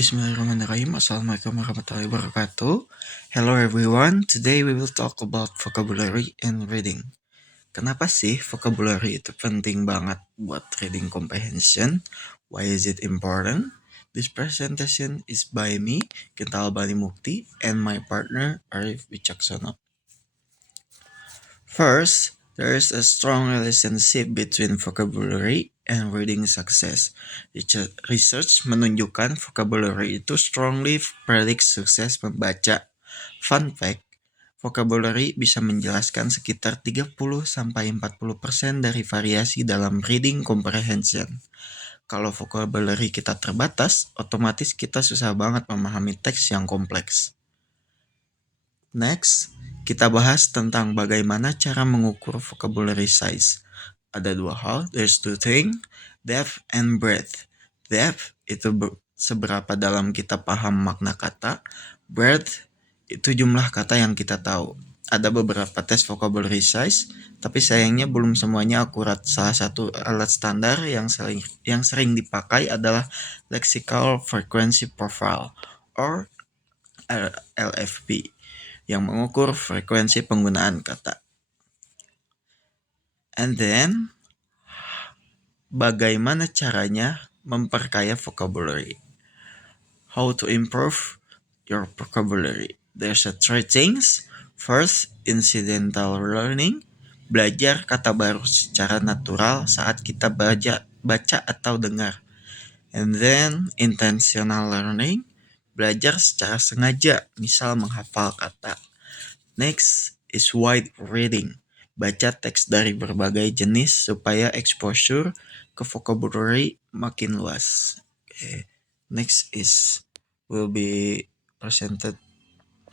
Bismillahirrahmanirrahim. Assalamualaikum warahmatullahi wabarakatuh. Hello everyone. Today we will talk about vocabulary and reading. Kenapa sih vocabulary itu penting banget buat reading comprehension? Why is it important? This presentation is by me, Kintal Bani Mukti, and my partner Arif Wicaksono. First, there is a strong relationship between vocabulary and reading success. Research menunjukkan vocabulary itu strongly predict sukses membaca. Fun fact, vocabulary bisa menjelaskan sekitar 30-40% dari variasi dalam reading comprehension. Kalau vocabulary kita terbatas, otomatis kita susah banget memahami teks yang kompleks. Next, kita bahas tentang bagaimana cara mengukur vocabulary size. Ada dua hal, there's two things, depth and breadth. Depth itu seberapa dalam kita paham makna kata, breadth itu jumlah kata yang kita tahu. Ada beberapa tes vocabulary size, tapi sayangnya belum semuanya akurat. Salah satu alat standar yang sering dipakai adalah Lexical Frequency Profile, or LFP, yang mengukur frekuensi penggunaan kata. And then, bagaimana caranya memperkaya vocabulary? How to improve your vocabulary? There's three things. First, incidental learning. Belajar kata baru secara natural saat kita baca atau dengar. And then, intentional learning. Belajar secara sengaja, misal menghafal kata. Next is wide reading. Baca teks dari berbagai jenis supaya exposure ke vocabulary makin luas. Okay. Next will be presented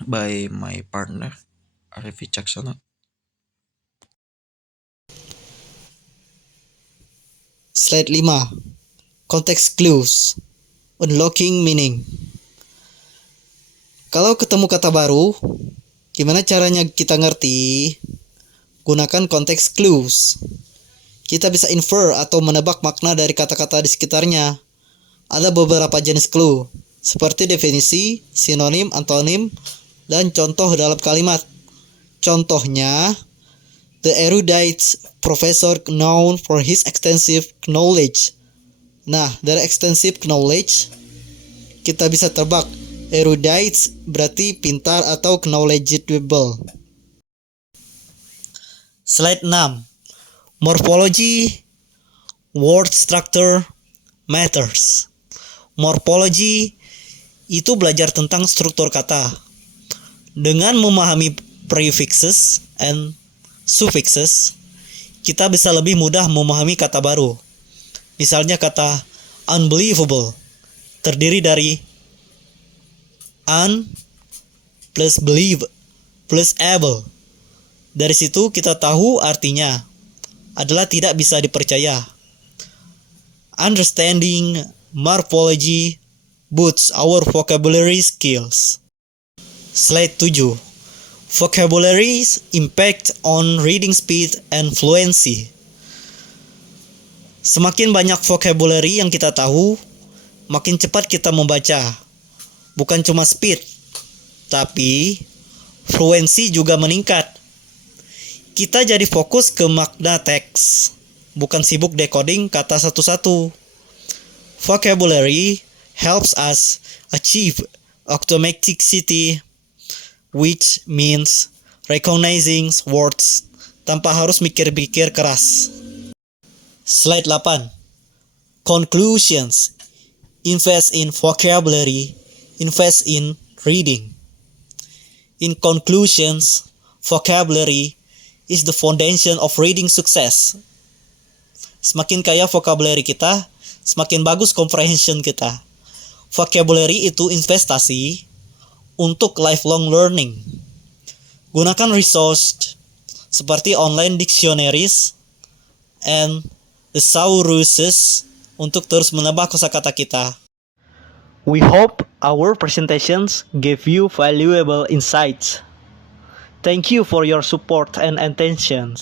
by my partner Arif Wicaksono. Slide 5. Context clues. Unlocking meaning. Kalau ketemu kata baru, gimana caranya kita ngerti? Gunakan konteks clues. Kita bisa infer atau menebak makna dari kata-kata di sekitarnya. Ada beberapa jenis clue, seperti definisi, sinonim, antonim, dan contoh dalam kalimat. Contohnya, the erudite professor known for his extensive knowledge. Nah, dari extensive knowledge, kita bisa tebak. Erudite berarti pintar atau knowledgeable. Slide 6. Morphology, word structure, matters. Morphology itu belajar tentang struktur kata. Dengan memahami prefixes and suffixes, kita bisa lebih mudah memahami kata baru. Misalnya kata unbelievable terdiri dari un plus believe plus able. Dari situ kita tahu artinya adalah tidak bisa dipercaya. Understanding morphology boosts our vocabulary skills. Slide 7. Vocabulary's impact on reading speed and fluency. Semakin banyak vocabulary yang kita tahu, makin cepat kita membaca. Bukan cuma speed, tapi fluency juga meningkat. Kita jadi fokus ke makna teks, bukan sibuk decoding kata satu-satu. Vocabulary helps us achieve automaticity, which means recognizing words tanpa harus mikir-mikir keras. Slide 8. Conclusions. Invest in vocabulary, invest in reading. In conclusions, vocabulary is the foundation of reading success. Semakin kaya vocabulary kita, semakin bagus comprehension kita. Vocabulary itu investasi untuk lifelong learning. Gunakan resource seperti online dictionaries and thesauruses untuk terus menambah kosakata kita. We hope our presentations gave you valuable insights. Thank you for your support and attention.